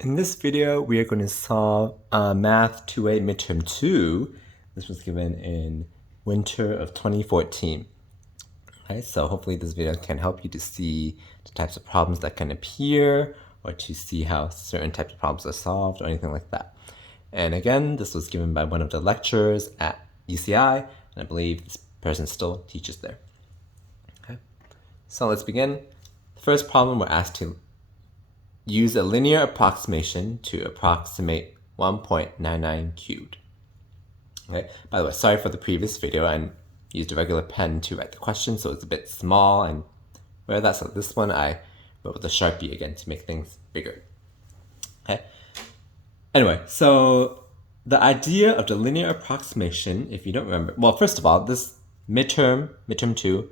In this video, we are going to solve Math 2A Midterm 2. This was given in winter of 2014. Okay, so hopefully this video can help you to see the types of problems that can appear or to see how certain types of problems are solved or anything like that. And again, this was given by one of the lecturers at UCI, and I believe this person still teaches there. Okay, so let's begin. The first problem we're asked to use a linear approximation to approximate 1.99 cubed. Okay. By the way, sorry for the previous video. I used a regular pen to write the question, so it's a bit small and where that's. So this one I wrote with a Sharpie again to make things bigger. Okay. Anyway, so the idea of the linear approximation, if you don't remember, well, first of all, this midterm 2,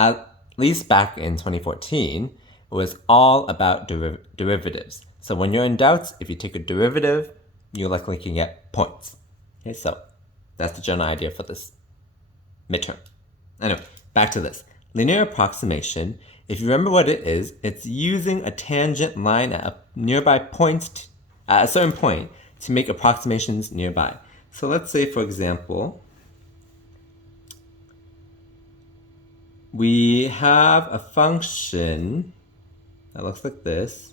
at least back in 2014, it was all about derivatives. So when you're in doubt, if you take a derivative, you likely can get points. Okay, so that's the general idea for this midterm. Anyway, back to this. Linear approximation, if you remember what it is, it's using a tangent line at a nearby point, at a certain point, to make approximations nearby. So let's say, for example, we have a function that looks like this.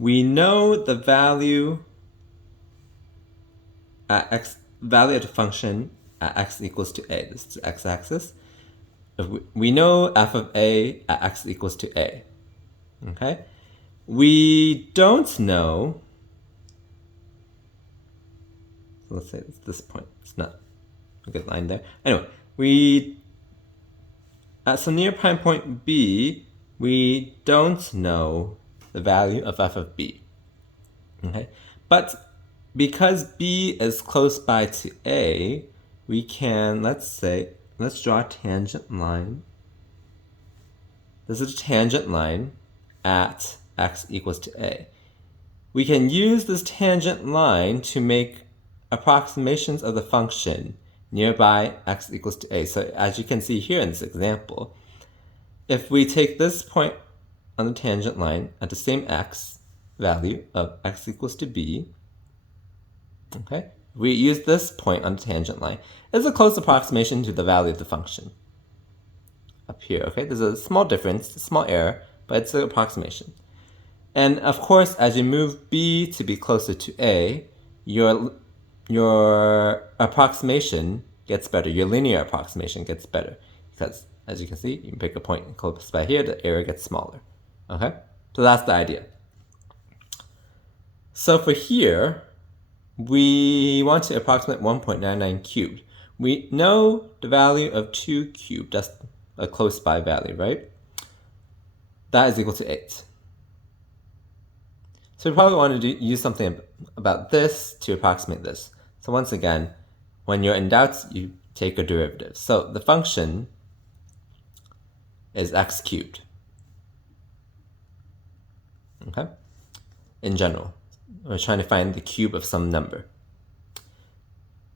We know the value at x, value of the function at x equals to a. This is the x-axis. We know f of a at x equals to a. Okay? We don't know, so let's say it's this point. It's not a good line there. Anyway, at some near prime point b, we don't know the value of f of b. Okay? But because b is close by to a, we can, let's draw a tangent line. This is a tangent line at x equals to a. We can use this tangent line to make approximations of the function nearby x equals to a. So as you can see here in this example, if we take this point on the tangent line at the same x value of x equals to b, okay, we use this point on the tangent line. It's a close approximation to the value of the function up here, okay? There's a small difference, a small error, but it's an approximation. And of course, as you move b to be closer to a, your approximation gets better, your linear approximation gets better, because as you can see, you can pick a point close by here, the area gets smaller. Okay? So that's the idea. So for here, we want to approximate 1.99 cubed. We know the value of 2 cubed, that's a close by value, right? That is equal to 8. So we probably want to use something about this to approximate this. So once again, when you're in doubt, you take a derivative. So the function is x cubed. Okay? In general, we're trying to find the cube of some number.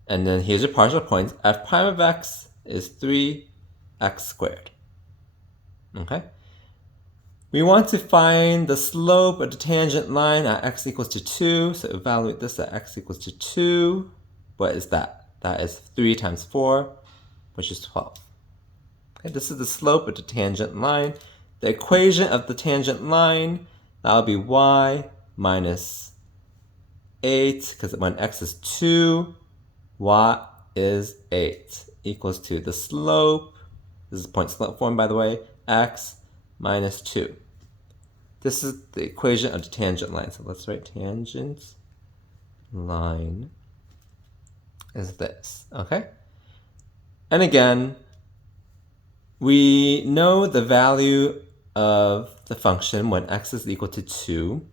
And then here's your partial points. F prime of x is 3x squared. Okay? We want to find the slope of the tangent line at x equals to 2. So evaluate this at x equals to 2. What is that? That is 3 times 4, which is 12. Okay, this is the slope of the tangent line. The equation of the tangent line, that will be y minus 8, because when x is 2, y is 8, equals to the slope, this is point slope form by the way, x minus 2. This is the equation of the tangent line. So let's write tangent line is this, okay? And again, we know the value of the function when x is equal to 2,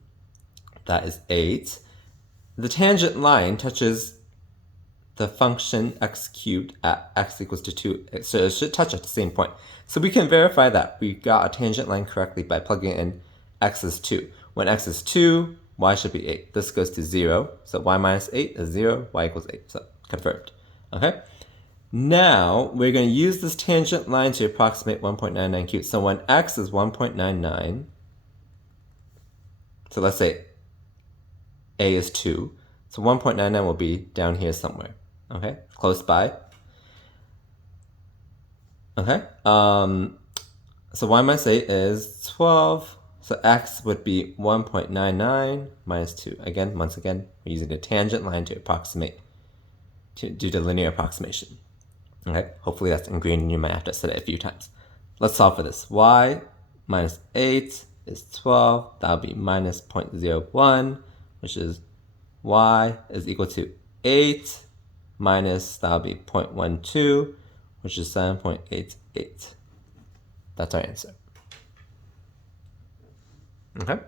that is 8. The tangent line touches the function x cubed at x equals to 2, so it should touch at the same point. So we can verify that we got a tangent line correctly by plugging in x is 2. When x is 2, y should be 8. This goes to 0, so y minus 8 is 0, y equals 8, so confirmed, okay? Now, we're going to use this tangent line to approximate 1.99 cubed. So when x is 1.99, so let's say a is 2. So 1.99 will be down here somewhere. Okay, close by. Okay, so y minus 8 is 12. So x would be 1.99 minus 2. Again, once again, we're using the tangent line to approximate, to do the linear approximation. Okay, hopefully that's ingrained in your mind after I said it a few times. Let's solve for this. Y minus 8 is 12. That'll be minus 0.01, which is y is equal to 8 minus, that'll be 0.12, which is 7.88. That's our answer. Okay,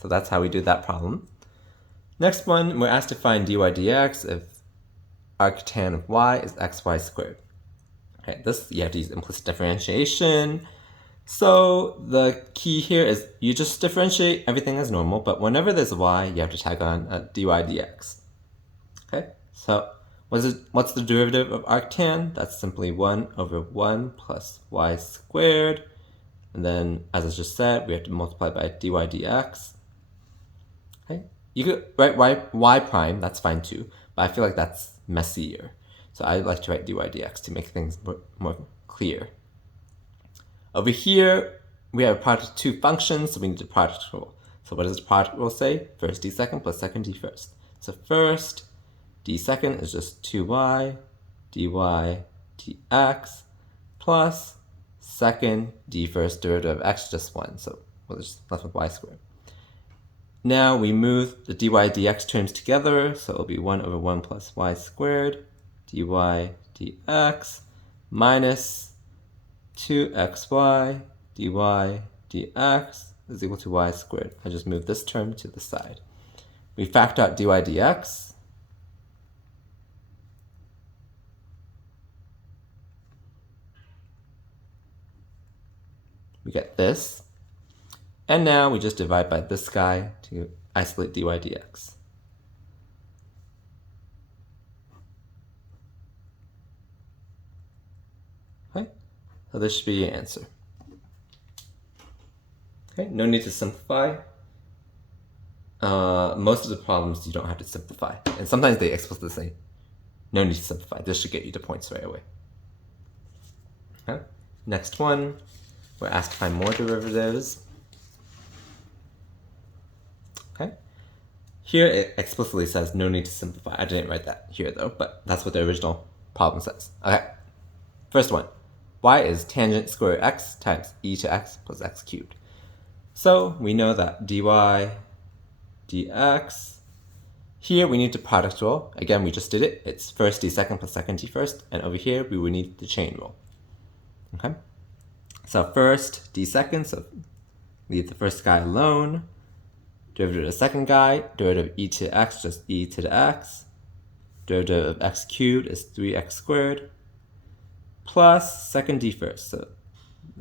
so that's how we do that problem. Next one, we're asked to find dy dx if arctan of y is xy squared. Okay, this, you have to use implicit differentiation. So the key here is you just differentiate everything as normal, but whenever there's y, you have to tag on a dy dx. Okay, so what's the derivative of arctan? That's simply 1 over 1 plus y squared. And then, as I just said, we have to multiply by dy dx. Okay, you could write y prime, that's fine too, but I feel like that's messier. So I like to write dy dx to make things more clear. Over here, we have a product of two functions, so we need a product rule. So what does the product rule say? First d second plus second d first. So first d second is just 2y dy dx plus second d first derivative of x, just 1. So we're just left with y squared. Now we move the dy dx terms together, so it'll be 1 over 1 plus y squared dy dx minus 2xy dy dx is equal to y squared. I just move this term to the side. We factor out dy dx. We get this. And now we just divide by this guy to isolate dy dx. Okay, so this should be your answer. Okay, no need to simplify. Most of the problems you don't have to simplify. And sometimes they explicitly say, no need to simplify. This should get you the points right away. Okay, next one. We're asked to find more derivatives. Okay. Here it explicitly says no need to simplify. I didn't write that here though, but that's what the original problem says. Okay. First one. Y is tangent square root x times e to x plus x cubed. So we know that dy dx. Here we need the product rule. Again, we just did it. It's first d second plus second d first. And over here we would need the chain rule. Okay. So first, d second, so leave the first guy alone. Derivative of the second guy, derivative of e to x, just e to the x. Derivative of x cubed is 3x squared. Plus second d first, so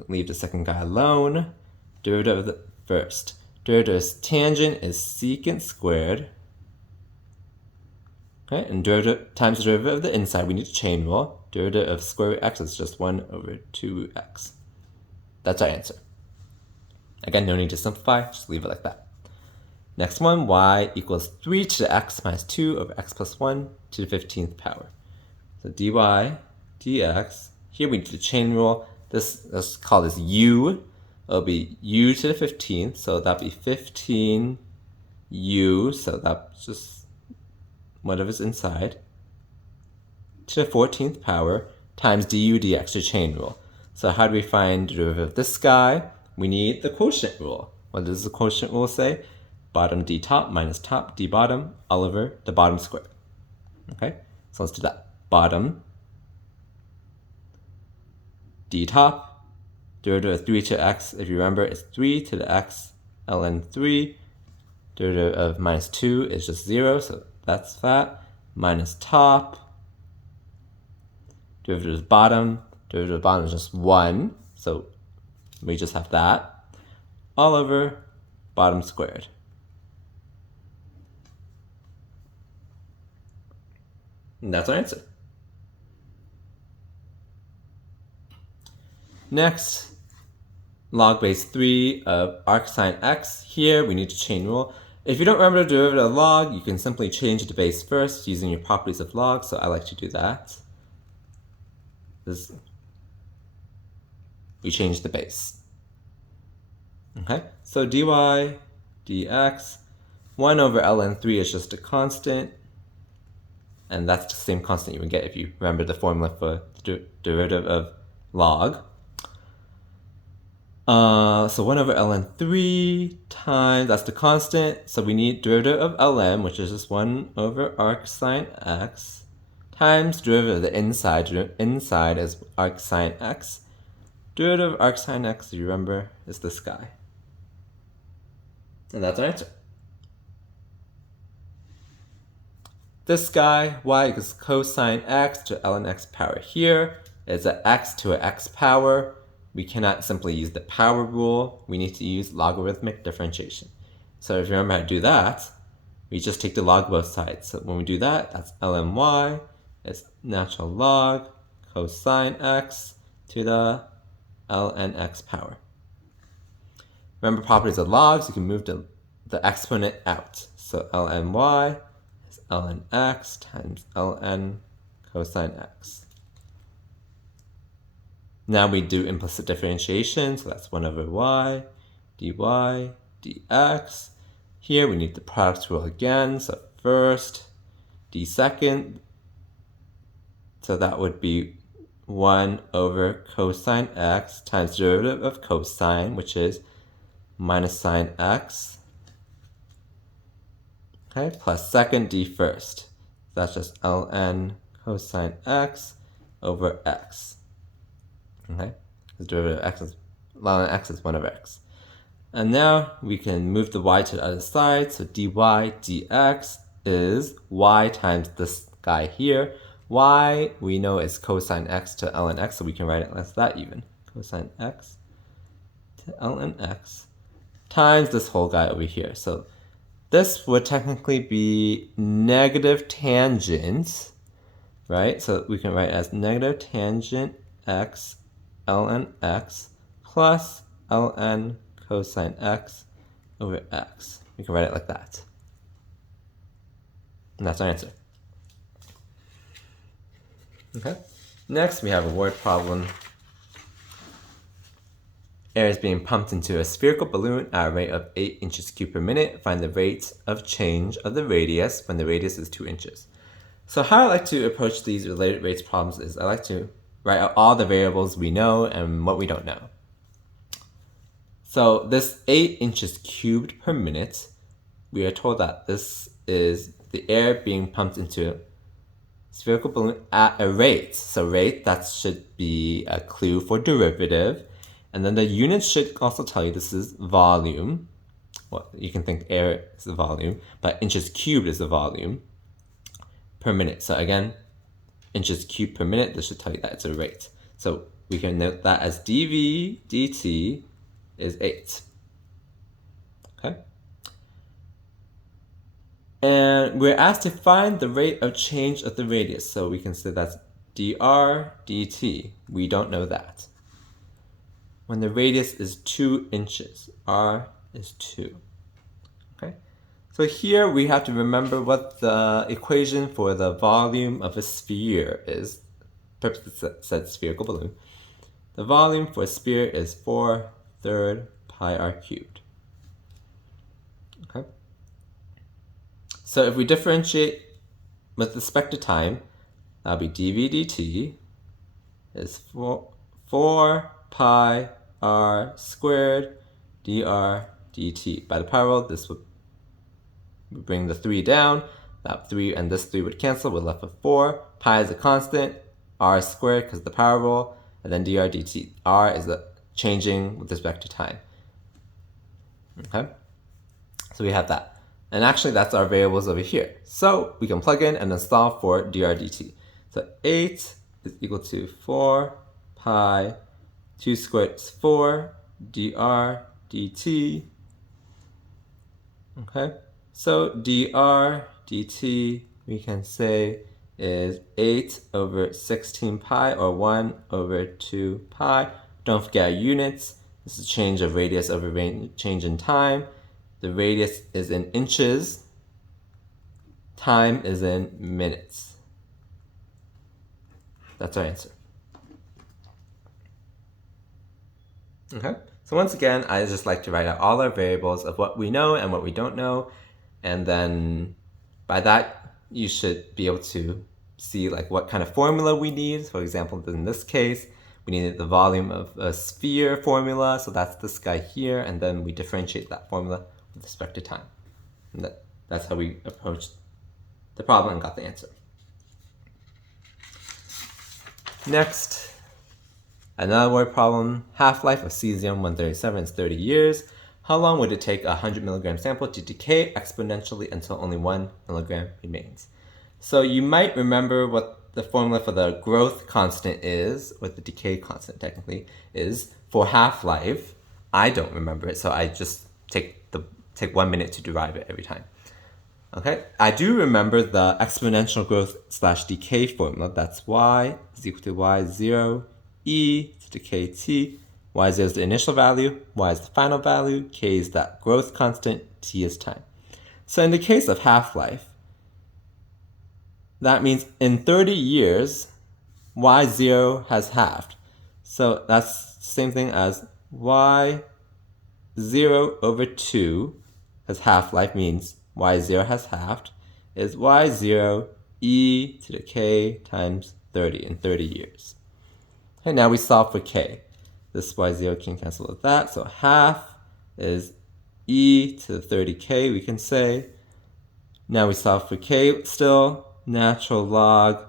leave the second guy alone. Derivative of the first. Derivative of tangent is secant squared. Okay, and derivative times the derivative of the inside, we need to chain rule. Derivative of square root x is just 1 over 2 x. That's our answer. Again, no need to simplify, just leave it like that. Next one, y equals 3 to the x minus 2 over x plus 1 to the 15th power. So dy dx, here we do the chain rule. Let's call this u. It'll be u to the 15th, so that'll be 15u, so that's just whatever's inside, to the 14th power times du dx, the chain rule. So how do we find the derivative of this guy? We need the quotient rule. What does the quotient rule say? Bottom d top minus top d bottom all over the bottom square. Okay, so let's do that. Bottom d top, derivative of 3 to x, if you remember, it's 3 to the x ln 3. Derivative of minus 2 is just 0, so that's that. Minus top, derivative of bottom. Derivative of bottom is just 1, so we just have that, all over bottom squared. And that's our answer. Next, log base 3 of arcsine x. Here we need to chain rule. If you don't remember the derivative of log, you can simply change the base first using your properties of log, so I like to do that. We change the base. Okay, so dy dx, 1 over ln3 is just a constant, and that's the same constant you would get if you remember the formula for the derivative of log. So 1 over ln3 times, that's the constant, so we need derivative of ln, which is just 1 over arc sine x, times derivative of the inside is arc sine x. Derivative of arc sine x, do you remember, is this guy. And that's our answer. This guy, y equals cosine x to ln x power here, is an x to an x power. We cannot simply use the power rule. We need to use logarithmic differentiation. So if you remember how to do that, we just take the log both sides. So when we do that, that's ln y is natural log cosine x to the ln x power. Remember properties of logs, you can move the exponent out. So ln y is ln x times ln cosine x. Now we do implicit differentiation, so that's 1 over y, dy, dx. Here we need the product rule again, so first, d second, so that would be 1 over cosine x times derivative of cosine, which is minus sine x, okay, plus second d first. That's just ln cosine x over x. Okay, the derivative of x is ln x is 1 over x. And now we can move the y to the other side, so dy dx is y times this guy here. Y we know is cosine x to ln x, so we can write it as that even. Cosine x to ln x times this whole guy over here. So this would technically be negative tangent, right? So we can write it as negative tangent x ln x plus ln cosine x over x. We can write it like that. And that's our answer. Okay. Next, we have a word problem. Air is being pumped into a spherical balloon at a rate of 8 inches cubed per minute. Find the rate of change of the radius when the radius is 2 inches. So how I like to approach these related rates problems is I like to write out all the variables we know and what we don't know. So this 8 inches cubed per minute, we are told that this is the air being pumped into a spherical balloon at a rate. So rate, that should be a clue for derivative. And then the units should also tell you this is volume. Well, you can think air is the volume, but inches cubed is the volume per minute. So again, inches cubed per minute, this should tell you that it's a rate. So we can note that as dv dt is 8. Okay? And we're asked to find the rate of change of the radius. So we can say that's dr dt. We don't know that. When the radius is 2 inches, r is 2. Okay? So here we have to remember what the equation for the volume of a sphere is. Purpose said spherical balloon. The volume for a sphere is 4/3 pi r cubed. Okay. So if we differentiate with respect to time, that'll be dv dt is 4 pi r squared dr dt. By the power rule, this would bring the 3 down. That 3 and this 3 would cancel. We're left with 4. Pi is a constant. R squared because of the power rule. And then dr dt. R is the changing with respect to time. Okay? So we have that. And actually, that's our variables over here. So we can plug in and then solve for dr dt. So 8 is equal to 4 pi 2 squared is 4 dr dt. Okay? So dr dt, we can say, is 8 over 16 pi, or 1 over 2 pi. Don't forget our units. This is change of radius over change in time. the radius is in inches, time is in minutes. That's our answer. Okay, so once again, I just like to write out all our variables of what we know and what we don't know, and then by that, you should be able to see like what kind of formula we need. For example, in this case, we needed the volume of a sphere formula, so that's this guy here, and then we differentiate that formula with respect to time. And that's how we approached the problem and got the answer. Next, another word problem. Half-life of cesium-137 is 30 years. How long would it take a 100 milligram sample to decay exponentially until only 1 milligram remains? So you might remember what the formula for the growth constant is, or the decay constant technically, is for half-life. I don't remember it, so I just take 1 minute to derive it every time. Okay, I do remember the exponential growth / decay formula. That's y is equal to y0 e to decay t. Y0 is the initial value, y is the final value, k is that growth constant, t is time. So in the case of half-life, that means in 30 years, y0 has halved. So that's the same thing as y0 over 2 has half-life, means y0 has halved, is y0 e to the k times 30 in 30 years. Okay, now we solve for k. This y0 can cancel with that, so half is e to the 30k, we can say. Now we solve for k still. Natural log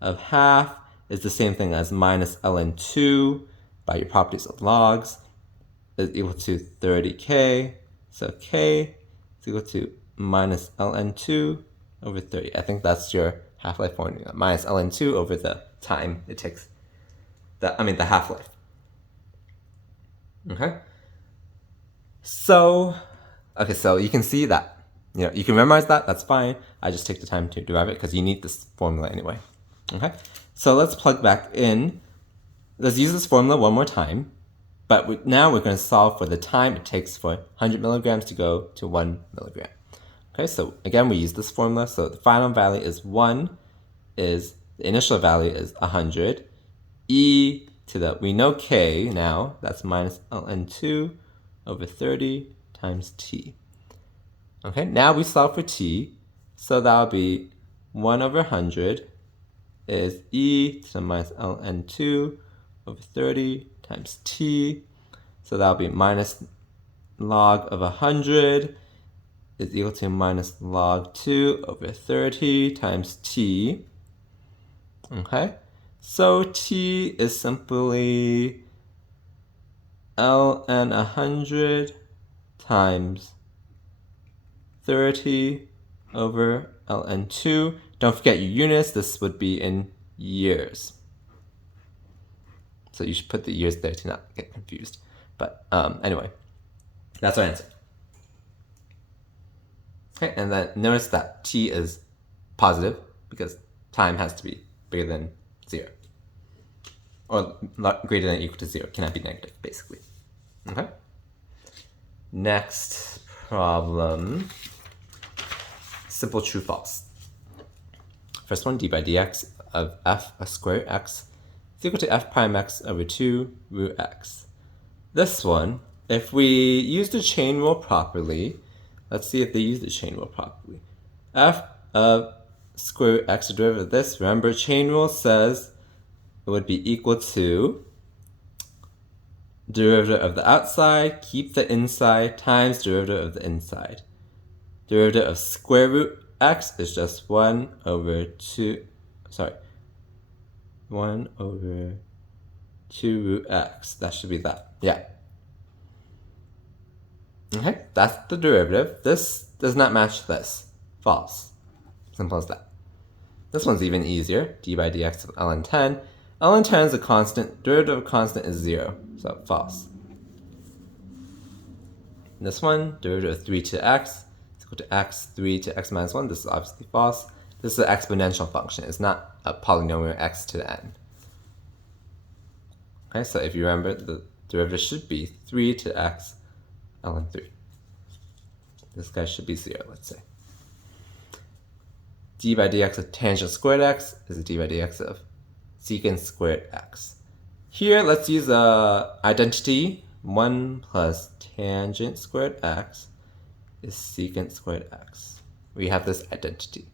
of half is the same thing as minus ln 2 by your properties of logs is equal to 30k. So k is equal to minus ln 2 over 30. I think that's your half-life formula. Minus ln 2 over the time it takes, the half-life. Okay. So you can see that, you can memorize that, that's fine. I just take the time to derive it because you need this formula anyway. Okay, so let's plug back in. Let's use this formula one more time, but now we're going to solve for the time it takes for 100 milligrams to go to 1 milligram. Okay, so again, we use this formula. So the final value is 1, the initial value is 100, e to the, we know k now, that's minus ln 2 over 30 times t. Okay, now we solve for t, so that'll be 1 over 100 is e to the minus ln 2 over 30 times t, so that'll be minus log of 100 is equal to minus log 2 over 30 times t. Okay, so t is simply ln 100 times 30 over ln 2. Don't forget your units, this would be in years. So you should put the years there to not get confused. But anyway, that's our answer. Okay, and then notice that t is positive because time has to be bigger than 0. Or greater than or equal to 0, cannot be negative, basically. Okay? Next problem. Simple true false. First one, d by dx of f a square x is equal to f prime x over 2 root x. This one, if we use the chain rule properly, let's see if they use the chain rule properly. F of square root x, the derivative of this, remember chain rule says it would be equal to derivative of the outside, keep the inside, times derivative of the inside. Derivative of square root x is just 1 over 2 root x. That should be that. Yeah. Okay, that's the derivative. This does not match this. False. Simple as that. This one's even easier. D by dx of ln 10. ln 10 is a constant. Derivative of a constant is 0. So false. This one, derivative of 3 to x is equal to x, 3 to x minus 1. This is obviously false. This is an exponential function. It's not a polynomial x to the n. Okay, so if you remember, the derivative should be 3 to x ln 3. This guy should be 0, let's say. D by dx of tangent squared x is a d by dx of secant squared x. Here, let's use a identity. 1 plus tangent squared x is secant squared x. We have this identity.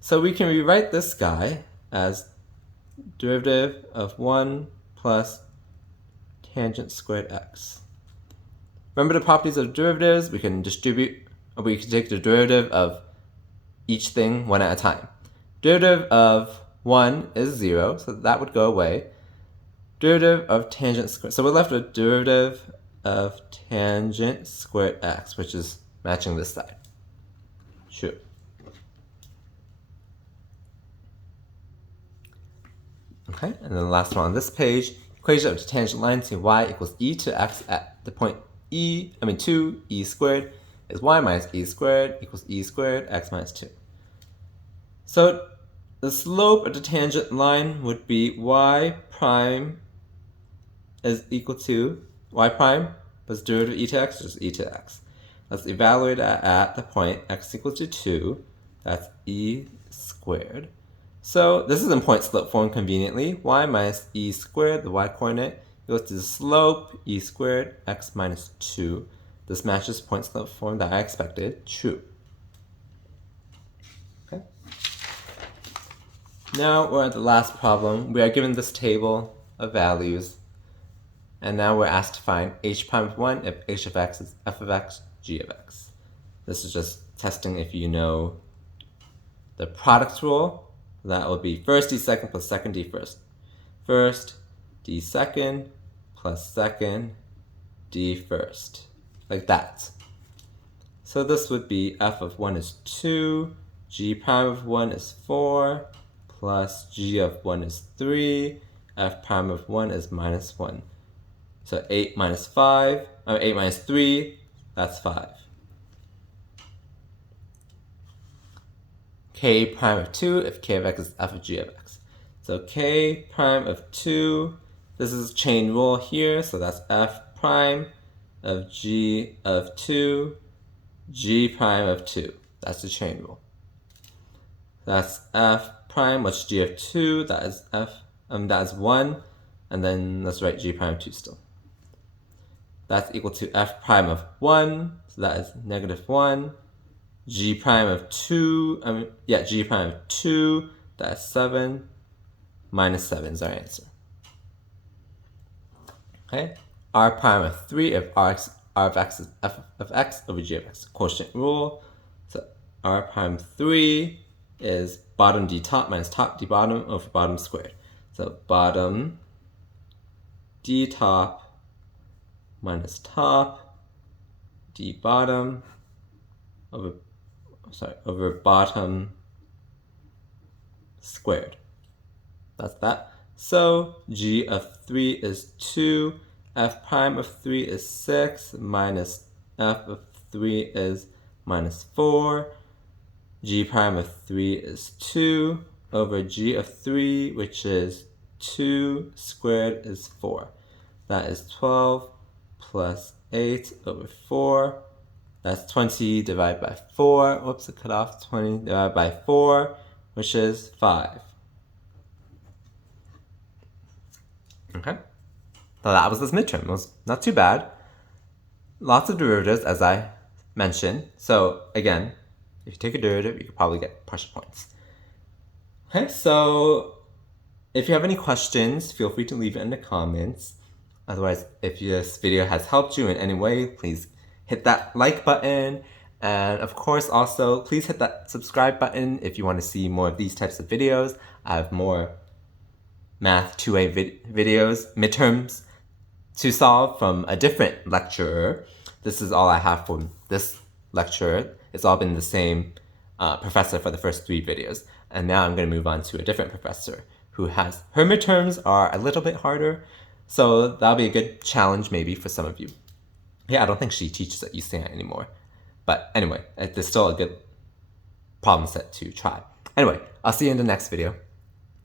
So we can rewrite this guy as derivative of 1 plus tangent squared x. Remember the properties of derivatives? We can take the derivative of each thing one at a time. Derivative of 1 is 0, so that would go away. Derivative of tangent squared. So we're left with derivative of tangent squared x, which is matching this side. True. Okay, and then the last one on this page, equation of the tangent line to y equals e to x at the point 2 e squared is y minus e squared equals e squared x minus 2. So the slope of the tangent line would be y prime is equal to y prime plus derivative of e to x, just e to x. Let's evaluate that at the point x equals to 2, that's e squared. So this is in point slope form conveniently. Y minus e squared, the y coordinate, equals to the slope e squared x minus 2. This matches point slope form that I expected. True. Okay. Now we're at the last problem. We are given this table of values. And now we're asked to find h prime of 1 if h of x is f of x, g of x. This is just testing if you know the product rule. That will be first d second plus second d first. First d second plus second d first. Like that. So this would be f of 1 is 2, g prime of 1 is 4, plus g of 1 is 3, f prime of 1 is minus 1. So 8 minus 3, that's 5. K prime of 2 if k of x is f of g of x. So k prime of 2, this is chain rule here, so that's f prime of g of 2, g prime of 2. That's the chain rule. That's f prime, what's g of 2, that is that is 1, and then let's write g prime of 2 still. That's equal to f prime of 1, so that is negative 1. G prime of 2, g prime of 2, that's 7, minus 7 is our answer. Okay, r prime of 3 if r of x is f of x over g of x, quotient rule. So r prime 3 is bottom d top minus top d bottom over bottom squared. So bottom d top minus top d bottom over bottom squared. That's that. So g of 3 is 2, f prime of 3 is 6, minus f of 3 is minus 4, g prime of 3 is 2 over g of 3, which is 2 squared is 4. That is 12 plus 8 over 4. That's 20 divided by 4. Whoops, it cut off. 20 divided by 4, which is 5. Okay. So that was this midterm. It was not too bad. Lots of derivatives, as I mentioned. So again, if you take a derivative, you could probably get partial points. Okay, so if you have any questions, feel free to leave it in the comments. Otherwise, if this video has helped you in any way, please hit that like button. And of course, also, please hit that subscribe button if you want to see more of these types of videos. I have more Math 2A videos, midterms, to solve from a different lecturer. This is all I have from this lecturer. It's all been the same professor for the first 3 videos. And now I'm going to move on to a different professor who has, her midterms are a little bit harder. So that'll be a good challenge maybe for some of you. Yeah, I don't think she teaches at UCI anymore. But anyway, there's still a good problem set to try. Anyway, I'll see you in the next video.